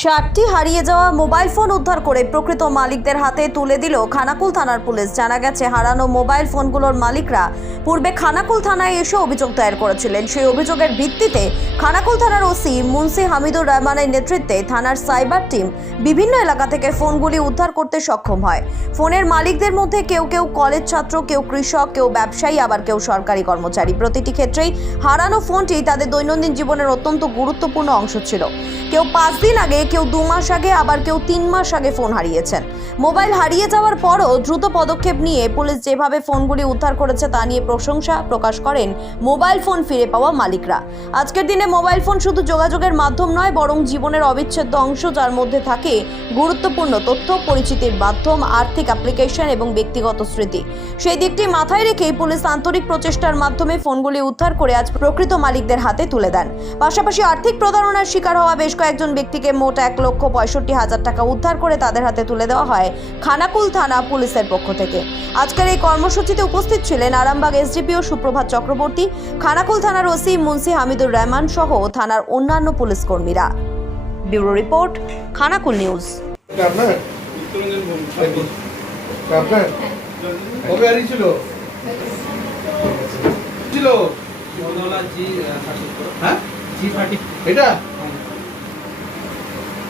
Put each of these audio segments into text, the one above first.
ষাটটি হারিয়ে যাওয়া মোবাইল ফোন উদ্ধার করে প্রকৃত মালিকদের হাতে তুলে দিল খানাকুল থানার পুলিশ। জানা গেছে, হারানো মোবাইল ফোনগুলোর মালিকরা পূর্বে খানাকুল থানায় এসে অভিযোগ দায়ের করেছিলেন। সেই অভিযোগের ভিত্তিতে খানাকুল থানার ওসি মুন্সি হামিদুর রহমানের নেতৃত্বে থানার সাইবার টিম বিভিন্ন এলাকা থেকে ফোনগুলি উদ্ধার করতে সক্ষম হয়। ফোনের মালিকদের মধ্যে কেউ কেউ কলেজ ছাত্র, কেউ কৃষক, কেউ ব্যবসায়ী, আবার কেউ সরকারি কর্মচারী। প্রতিটি ক্ষেত্রেই হারানো ফোনটি তাদের দৈনন্দিন জীবনের অত্যন্ত গুরুত্বপূর্ণ অংশ ছিল। কেউ পাঁচ দিন আগে কেউ দু মাস আগে, আবার কেউ তিন মাস আগে ফোন হারিয়েছেন। মোবাইল হারিয়ে যাওয়ার পরও দ্রুত পদক্ষেপ নিয়ে পুলিশ যেভাবে ফোনগুলি উদ্ধার করেছে তা নিয়ে প্রশংসা প্রকাশ করেন মোবাইল ফোন ফিরে পাওয়া মালিকরা। আজকের দিনে মোবাইল ফোন শুধু যোগাযোগের মাধ্যম নয়, বরং জীবনের অবিচ্ছেদ্য অংশ যার মধ্যে থাকে গুরুত্বপূর্ণ তথ্য, পরিচিতির মাধ্যম, আর্থিক অ্যাপ্লিকেশন এবং ব্যক্তিগত স্মৃতি। সেই দিকটি মাথায় রেখেই পুলিশ আন্তরিক প্রচেষ্টার মাধ্যমে ফোনগুলি উদ্ধার করে আজ প্রকৃত মালিকদের হাতে তুলে দেন। পাশাপাশি আর্থিক প্রতারণার শিকার হওয়া বেশ কয়েকজন ব্যক্তিকে মোট এক লক্ষ পঁয়ষট্টি হাজার টাকা উদ্ধার করে তাদের হাতে তুলে দেওয়া হয় খানাকুল থানা পুলিশের পক্ষ থেকে। আজকের এই কর্মসূচিতে উপস্থিত ছিলেন আরামবাগ এসডিপিও সুপ্রভাত চক্রবর্তী খানাকুল থানার ওসি মুন্সি হামিদুর রহমান সহ থানার অন্যান্য পুলিশ কর্মীরা। Bureau report Khanakul news. ছিল? জি হ্যাঁ? জি এটা?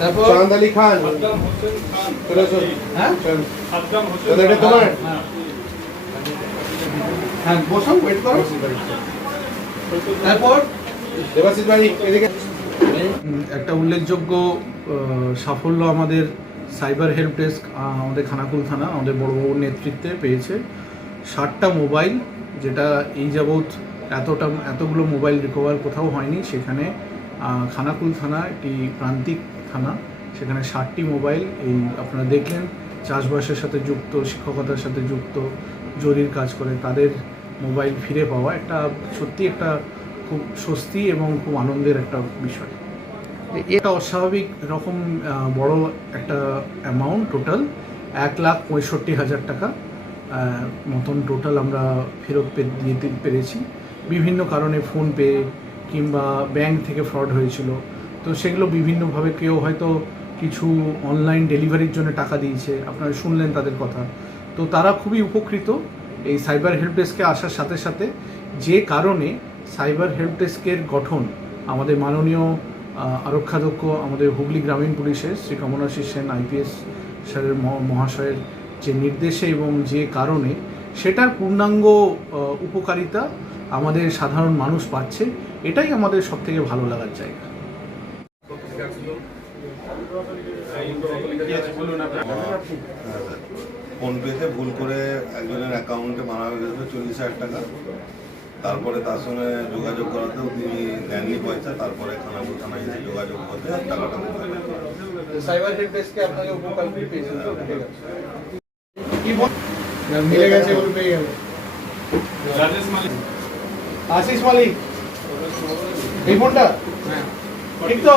তারপর? চাঁদ আলী খান। হ্যাঁ? তাহলে এটা তোমার? হ্যাঁ। হ্যাঁ বসো ওয়েট করো। তারপর? দেবাশিস বাড়ি এদিকে। একটা উল্লেখযোগ্য সাফল্য আমাদের সাইবার হেল্প ডেস্ক আমাদের খানাকুল থানা আমাদের বড়বাবুর নেতৃত্বে পেয়েছে। ষাটটা মোবাইল যেটা এই যাবৎ এতটা এতগুলো মোবাইল রিকভার কোথাও হয়নি সেখানে খানাকুল থানা একটি প্রান্তিক থানা। সেখানে ষাটটি মোবাইল এই আপনারা দেখলেন, চাষবাসের সাথে যুক্ত, শিক্ষকতার সাথে যুক্ত, জরির কাজ করে তাদের মোবাইল ফিরে পাওয়া একটা সত্যি একটা খুব স্বস্তি এবং খুব আনন্দের একটা বিষয়। এটা অস্বাভাবিক রকম বড় একটা অ্যামাউন্ট টোটাল এক লাখ পঁয়ষট্টি হাজার টাকা মতন টোটাল আমরা ফেরত দিতে পেরেছি। বিভিন্ন কারণে ফোন পে কিংবা ব্যাংক থেকে ফ্রড হয়েছিল। তো সেগুলো বিভিন্নভাবে কেউ হয়তো কিছু অনলাইন ডেলিভারির জন্য টাকা দিয়েছে। আপনারা শুনলেন তাদের কথা। তো তারা খুবই উপকৃত এই সাইবার হেল্প ডেস্কে আসার সাথে সাথে। যে কারণে সাইবার হেল্প ডেস্কের গঠন আমাদের মাননীয় আরক্ষাধ্যক্ষ আমাদের হুগলি গ্রামীণ পুলিশের শ্রী কমলাশিস সেন, আইপিএস স্যারের মহ- মহাশয়ের যে নির্দেশে এবং যে কারণে সেটার পূর্ণাঙ্গ উপকারিতা আমাদের সাধারণ মানুষ পাচ্ছে। এটাই আমাদের সবথেকে ভালো লাগার জায়গা। ফোনপেতে ভুল করে একজনের অ্যাকাউন্টে মারা হয়ে গেছিল চল্লিশ হাজার টাকা। তারপরে তার সঙ্গে যোগাযোগ করাতেও তিনি দেননি পয়সা তারপরে খানাপুর থানায় এসে যোগাযোগ করতে টাকাটা সাইবার হেল্প ডেস্কে আপনাকে উপকার পেয়েছেন তো কি ফোন মিলে গেছে এগুলো পেয়ে গেল। রাজেশ মালিক। আশিস মালিক। এই ফোনটা? ঠিক তো?